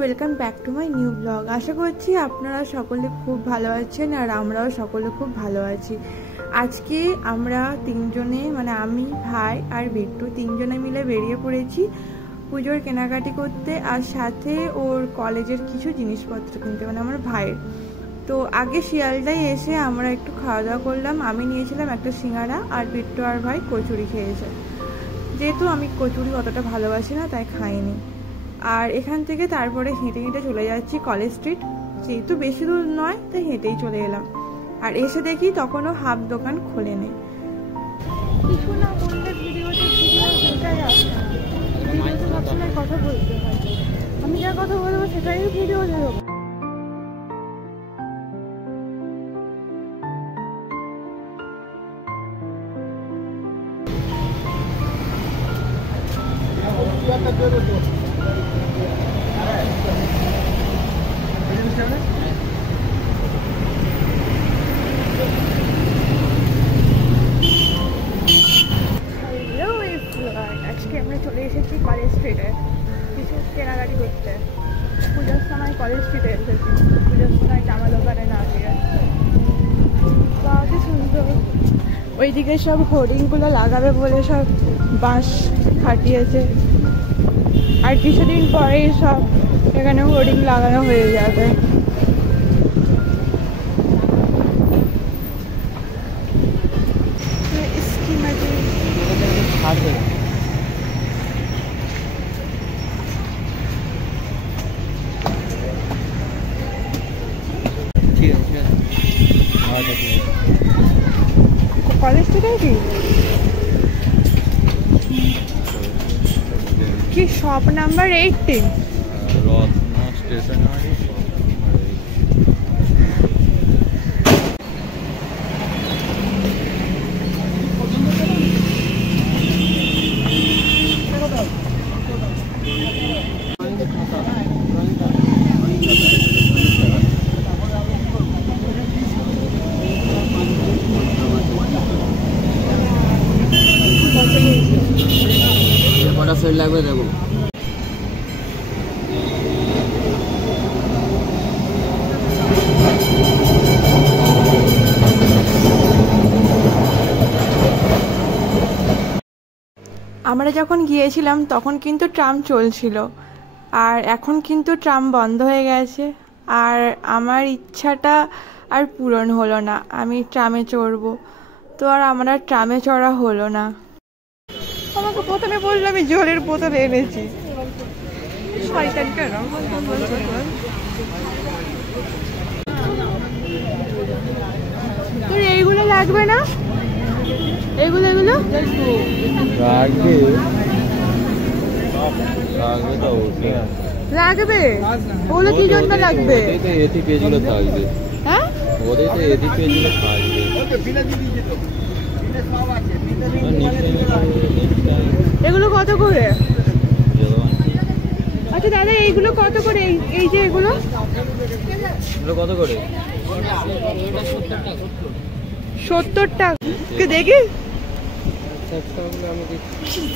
Welcome back to my new blog. আশা করছি আপনারা সকলে খুব ভালো আছেন আর আমরাও সকলে খুব ভালো আছি। আজকে আমরা তিনজনে মানে আমি, ভাই আর বিট্টু তিনজনে মিলে বেরিয়ে পড়েছি পুজোর কেনাকাটি করতে, আর সাথে ওর কলেজের কিছু জিনিসপত্র কিনতে, মানে আমার ভাইয়ের। তো আগে শিয়ালদায় এসে আমরা একটু খাওয়া দাওয়া করলাম। আমি নিয়েছিলাম একটা সিঙ্গারা আর বিট্টু আর ভাই কচুরি খেয়েছে। যেহেতু আমি কচুরি অতটা ভালোবাসি না তাই খাইনি। আর এখান থেকে তারপরে হেঁটে হেঁটে চলে যাচ্ছি কলেজ স্ট্রিট, যেহেতু বেশি দূর নয় তাই হেঁটেই চলে এলাম। আর এসে দেখি তখনও হাফ দোকান খোলেনি। কিছু না বললে ভিডিওতে সবসময় কথা বলতে হয়, আমি যা কথা বলবো সেটাই ভিডিও দেবো। আজকে আমরা চলে এসেছি কলেজ স্ট্রিটে কিছু কেনাকাটি করতে। পুজোর সময় কলেজ স্ট্রিটে এসেছি, পুজোর সময় জামা দোকানে না গিয়ে। কি সুন্দর, ওইদিকে সব হোর্ডিংগুলো লাগাবে বলে সব বাঁশ খাটিয়েছে, আর কিছুদিন পরেই সব এখানে হোর্ডিং লাগানো হয়ে যাবে। কলেজ থেকে কি শপ নাম্বার 18 রত্না স্টেশনারি। কটা সেট লাগবে দেখো। আমরা যখন গিয়েছিলাম তখন কিন্তু ট্রাম চলছিল, আর এখন কিন্তু ট্রাম বন্ধ হয়ে গেছে। আর আমার ইচ্ছাটা আর পূরণ হলো না, আমি ট্রামে চড়বো, তো আর আমরা ট্রামে চড়া হলো না। আমাকে প্রথমে বললো আমি জলের বোতল এনেছি, শয়তান কেন। তোর এইগুলো লাগবে না? এগুলো এগুলো লাগবে লাগবে, ওগুলো কি জন্য লাগবে? এটি পেজগুলো থাকবে। হ্যাঁ, ওদের তো এটি পেজগুলো থাকবে। এগুলো কত করে? আচ্ছা দাদা এইগুলো কত করে? এই যে এগুলো কত করে? 70 টাকা। দেখি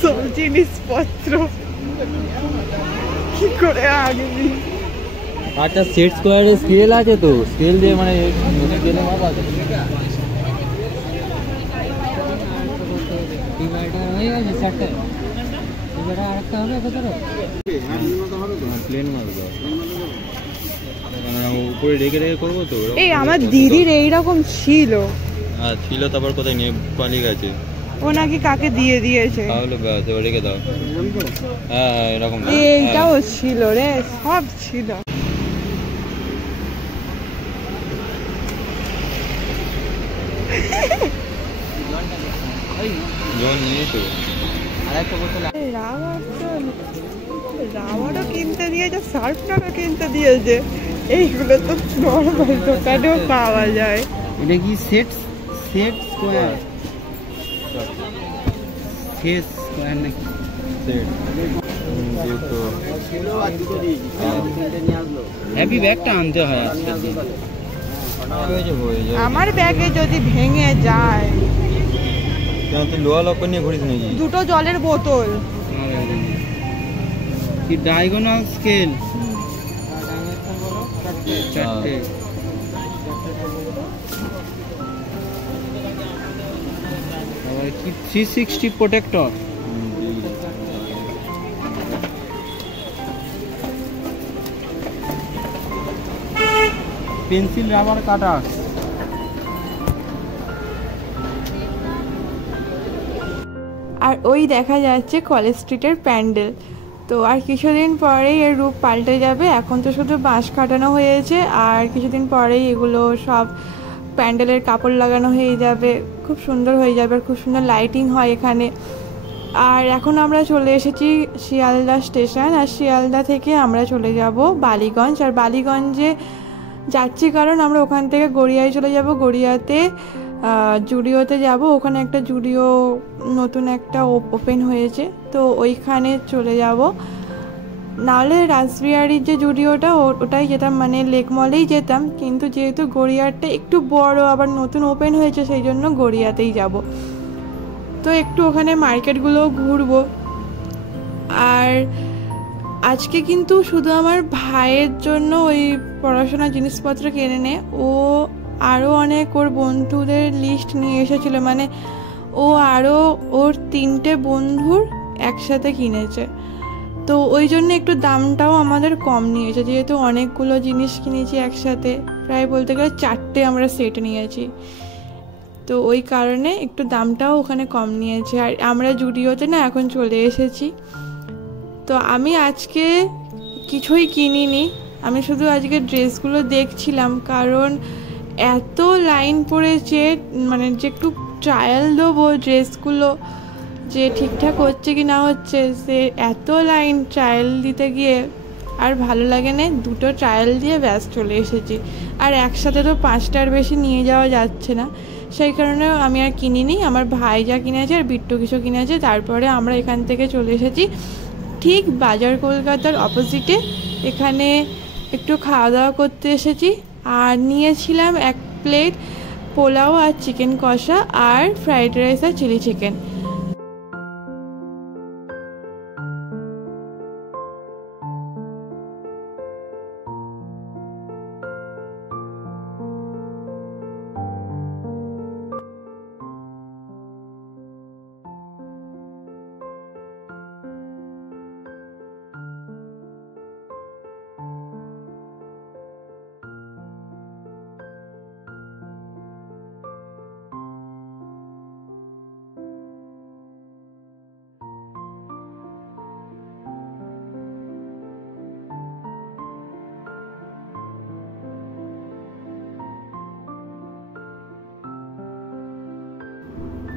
সব জিনিসপত্র কি করে আনবি? আচ্ছা সেট স্কোয়ারের স্কেল আছে তো, স্কেল দিয়ে মানে স্কেলে মাপ আছে। প্লেন মারবো, উপরে রেখে রেখে করবো তো। এই আমার দিদির এইরকম ছিল, ছিল, তারপর কোথায় নিয়ে পালিয়ে গেছে। ও নাকি কাকে দিয়ে দিয়েছে। তাহলে ব্যাস রেখে দাও। হ্যাঁ হ্যাঁ এরকম এইটাও ছিল রে, সব ছিল। রাবারও কিনতে দিয়েছে, শার্পনারও কিনতে দিয়েছে। এইগুলো তো নর্মাল দোকানেও পাওয়া যায়। এটা কি সেট স্কোয়ার? সেট স্কোয়ার নাকি সেট? হ্যাপি ব্যাগটা আনতে হয় আজকে। আমার ব্যাগে যদি ভেঙে যায়, তুই লোহা লক্কর নিয়ে ঘুরিস নাকি? দুটো জলের বোতল, কি ডায়াগোনাল স্কেল চারটে। আবার কি 360 প্রোটেক্টর। পেন্সিল রাবার কাটার। আর ওই দেখা যাচ্ছে কলেজ স্ট্রিটের প্যান্ডেল। তো আর কিছুদিন পরেই এর রূপ পাল্টে যাবে। এখন তো শুধু বাঁশ কাটানো হয়েছে, আর কিছুদিন পরেই এগুলো সব প্যান্ডেলের কাপড় লাগানো হয়ে যাবে, খুব সুন্দর হয়ে যাবে, আর খুব সুন্দর লাইটিং হয় এখানে। আর এখন আমরা চলে এসেছি শিয়ালদা স্টেশন, আর শিয়ালদা থেকে আমরা চলে যাব বালিগঞ্জ। আর বালিগঞ্জে যাচ্ছি কারণ আমরা ওখান থেকে গড়িয়ায় চলে যাব। গড়িয়াতে জুডিওতে যাব, ওখানে একটা জুডিও নতুন একটা ওপেন হয়েছে, তো ওইখানে চলে যাব। নাহলে রাসবিহারির যে জুডিওটা ওটাই যেতাম, মানে লেক মলেই যেতাম, কিন্তু যেহেতু গড়িয়ারটা একটু বড় আবার নতুন ওপেন হয়েছে, সেই জন্য গড়িয়াতেই যাব। তো একটু ওখানে মার্কেটগুলো ঘুরবো। আর আজকে কিন্তু শুধু আমার ভাইয়ের জন্য ওই পড়াশোনার জিনিসপত্র কিনে নে, ও আরও অনেক ওর বন্ধুদের লিস্ট নিয়ে এসেছিলো, মানে ও আরও ওর 3টে বন্ধুর একসাথে কিনেছে। তো ওই জন্য একটু দামটাও আমাদের কম নিয়েছে, যেহেতু অনেকগুলো জিনিস কিনেছি একসাথে, প্রায় বলতে গেলে 4টে আমরা সেট নিয়েছি, তো ওই কারণে একটু দামটাও ওখানে কম নিয়েছে। আর আমরা জুডিওতে না এখন চলে এসেছি। তো আমি আজকে কিছুই কিনিনি, আমি শুধু আজকে ড্রেসগুলো দেখছিলাম, কারণ এত লাইন পড়েছে, মানে যে একটু ট্রায়াল দেবো ড্রেসগুলো যে ঠিকঠাক হচ্ছে কি না হচ্ছে, সে এত লাইন ট্রায়াল দিতে গিয়ে আর ভালো লাগে না। 2টো ট্রায়াল দিয়ে ব্যাস চলে এসেছি। আর একসাথে তো 5টার বেশি নিয়ে যাওয়া যাচ্ছে না, সেই কারণে আমি আর কিনিনি। আমার ভাই যা কিনেছে আর বিট্টু কিছু কিনেছে, তারপরে আমরা এখান থেকে চলে এসেছি ঠিক বাজার কলকাতার অপোজিটে। এখানে একটু খাওয়া দাওয়া করতে এসেছি, আর নিয়েছিলাম 1 প্লেট পোলাও আর চিকেন কষা, আর ফ্রাইড রাইস আর চিলি চিকেন।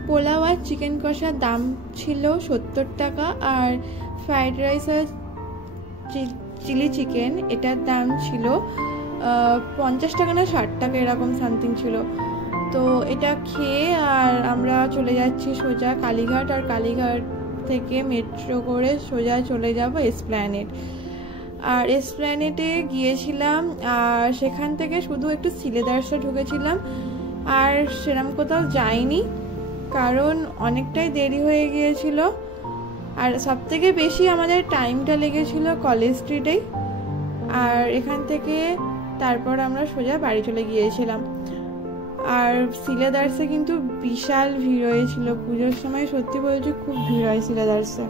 পোলাও আর চিকেন কষার দাম ছিল 70 টাকা, আর ফ্রাইড রাইস আর চিলি চিকেন এটার দাম ছিল 50 টাকা না 60 টাকা এরকম সামথিং ছিল। তো এটা খেয়ে আর আমরা চলে যাচ্ছি সোজা কালীঘাট, আর কালীঘাট থেকে মেট্রো করে সোজা চলে যাব এসপ্ল্যানেড। আর এসপ্ল্যানেডে গিয়েছিলাম, আর সেখান থেকে শুধু একটু সিলেদার্সে ঢুকেছিলাম, আর সেরকম কোথাও যাইনি, কারণ অনেকটাই দেরি হয়ে গিয়েছিল। আর সবথেকে বেশি আমাদের টাইমটা লেগেছিল কলেজ স্ট্রিটেই, আর এখান থেকে তারপর আমরা সোজা বাড়ি চলে গিয়েছিলাম। আর সিলেদার্সে কিন্তু বিশাল ভিড় হয়েছিল পুজোর সময়, সত্যি বলছি খুব ভিড় হয় সিলেদার্সে,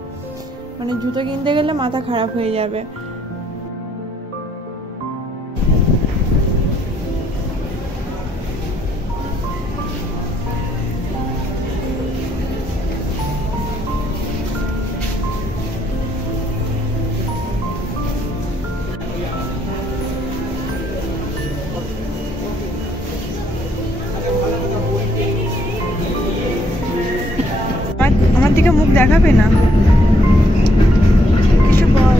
মানে জুতো কিনতে গেলে মাথা খারাপ হয়ে যাবে। আমার দিকে মুখ দেখাবে না, কিছু বল।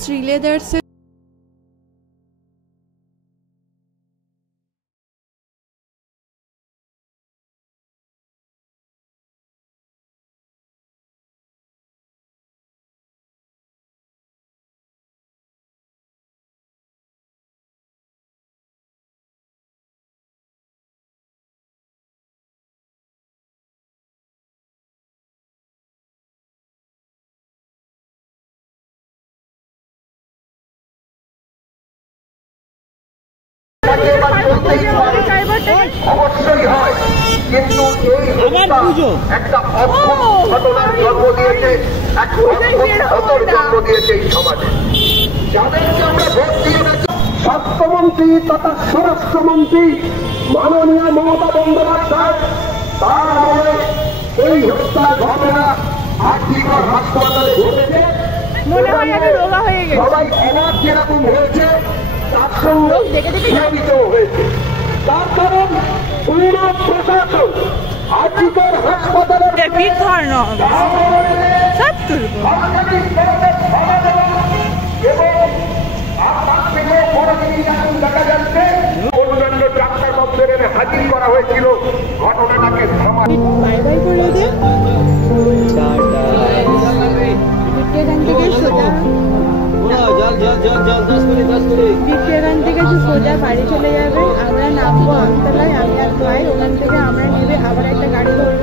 শ্রীলেদার্সের অবশ্যই হয়, কিন্তু এই হত্যা একটা অদ্ভুত ঘটনার জন্ম দিয়েছে, এক অদ্ভুত ক্ষতর জন্ম দিয়েছে এই সমাজে। যাদেরকে আমরা ভোট দিয়ে গেছি, স্বাস্থ্যমন্ত্রী তথা স্বরাষ্ট্রমন্ত্রী মাননীয় মমতা বন্দ্যোপাধ্যায়, তার আমলে এই হত্যার ঘটনা আর্থিকর হাসপাতালে ঘটেছে। মনে হয় আমি রোগা হয়ে গেছি। সবাই অনাথ যেরকম হয়েছে তার সঙ্গে নিয়মিত হয়েছে। তার কারণ পুরো প্রশাসন আর্থিকর হাসপাতালের দেখা যাচ্ছে অন্যান্য ডাক্তার দপ্তরের হাজির করা হয়েছিল ঘটনাটাকে থামাতে। বাই বাই করে দে। এখান থেকে সোজা এখান থেকে সোজা বাড়ি চলে যাবে। আমরা নামবো আমতলায়, আমি আর ভাই। ওখান থেকে আমরা নেবে আবার একটা গাড়ি ধরবো।